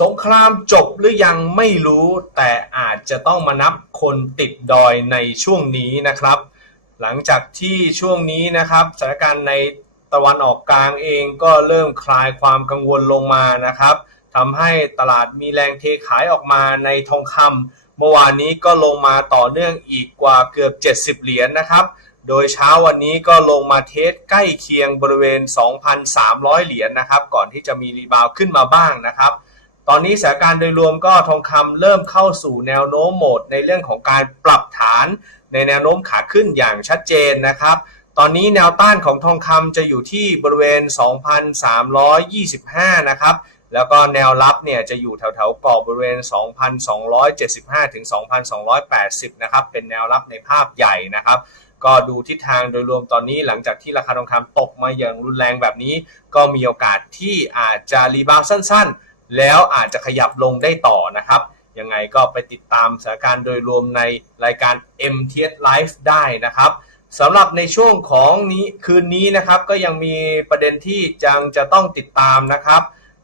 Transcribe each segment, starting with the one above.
สงครามจบหรือยังไม่รู้แต่อาจจะต้องมานับคนติดดอยในช่วงนี้นะครับ หลังจากที่ช่วงนี้นะครับสถานการณ์ในตะวันออกกลางเองก็เริ่มคลายความกังวลลงมานะครับทำให้ตลาดมีแรงเทขายออกมาในทองคำเมื่อวานนี้ก็ลงมาต่อเนื่องอีกกว่าเกือบ 70 เหรียญนะครับ โดยเช้าวันนี้ก็ลงมาเทสใกล้เคียงบริเวณ 2,300 เหรียญนะครับ ก่อนที่จะมีรีบาวขึ้นมาบ้างนะครับ ตอนนี้สถานการณ์โดยรวมก็ทองคำเริ่มเข้าสู่แนวโน้มโหมดในเรื่องของการปรับฐานในแนวโน้มขาขึ้นอย่างชัดเจนนะครับ ตอนนี้แนวต้านของทองคำจะอยู่ที่บริเวณ 2,325 นะครับ แล้วก็แนวรับเนี่ยจะอยู่แถวๆกรอบบริเวณ 2,275 ถึง 2,280 นะครับ เป็นแนวรับในภาพใหญ่นะครับก็ดูทิศทางโดยรวมตอนนี้หลังจากที่ราคาทองคำตกมาอย่างรุนแรงแบบนี้ ก็มีโอกาสที่อาจจะรีบาวสั้น แล้วอาจจะขยับลงได้ต่อนะครับ ยังไงก็ไปติดตามสถานการณ์โดยรวมในรายการ MTS Live ได้นะครับสำหรับในช่วงของนี้คืนนี้นะครับ ก็ยังมีประเด็นที่ยังจะต้องติดตามนะครับ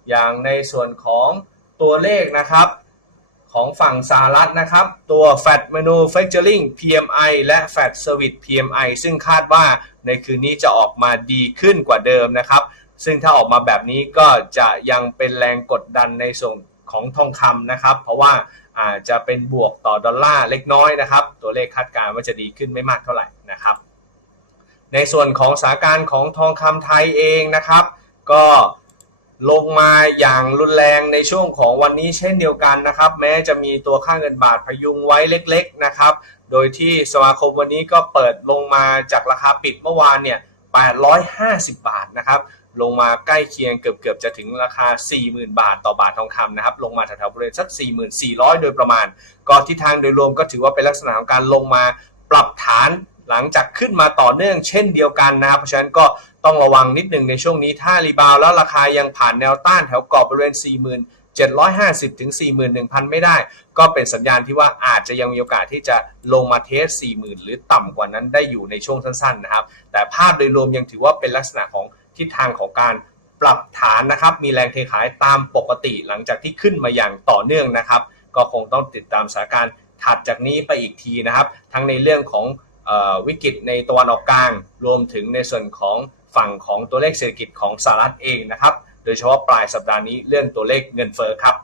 อย่างในส่วนของตัวเลขนะครับของฝั่งสหรัฐนะครับ ตัว Fed Manufacturing PMI และ Fed Service PMI ซึ่งคาดว่าในคืนนี้จะออกมาดีขึ้นกว่าเดิมนะครับ ซึ่งถ้าออกมาแบบนี้ก็จะยังเป็นแรงกดดันในส่วนของทองคำนะครับ เพราะว่าอาจจะเป็นบวกต่อดอลลาร์เล็กน้อยนะครับ ตัวเลขคาดการณ์ว่าจะดีขึ้นไม่มากเท่าไหร่นะครับ ในส่วนของสถานการณ์ของทองคำไทยเองนะครับ ก็ลงมาอย่างรุนแรงในช่วงของวันนี้เช่นเดียวกันนะครับ แม้จะมีตัวค่าเงินบาทพยุงไว้เล็กๆนะครับ โดยที่สมาคมวันนี้ก็เปิดลงมาจากราคาปิดเมื่อวานเนี่ย850 บาทนะครับ ลงมาใกล้เคียงเกือบๆจะถึงราคา 40,000 บาทต่อบาททองคำนะครับ ลงมาแถวๆบริเวณสัก 4,400 โดยประมาณ ก็ทิศทางโดยรวมก็ถือว่าเป็นลักษณะของการลงมาปรับฐานหลังจากขึ้นมาต่อเนื่องเช่นเดียวกันนะครับ เพราะฉะนั้นก็ต้องระวังนิดหนึ่งในช่วงนี้ ถ้ารีบาวแล้วราคายังผ่านแนวต้านแถวกรอบบริเวณ4750 ถึง 41,000 ไม่ได้ ก็เป็นสัญญาณที่ว่าอาจจะยังมีโอกาสที่จะลงมาเทส 40,000 หรือต่ำกว่านั้นได้อยู่ในช่วงสั้นๆนะครับ แต่ภาพโดยรวมยังถือว่าเป็นลักษณะของ ทิศทางของการปรับฐานนะครับมีแรงเทขายตามปกติหลังจากที่ขึ้นมาอย่างต่อเนื่องนะครับ ก็คงต้องติดตามสถานการณ์ถัดจากนี้ไปอีกทีนะครับ ทั้งในเรื่องของออวิกฤตในตะวันออกกลาง รวมถึงในส่วนของฝั่งของตัวเลขเศรษฐกิจของสหรัฐเองนะครับ โดยเฉพาะปลายสัปดาห์นี้เรื่องตัวเลขเงินเฟ้อครับ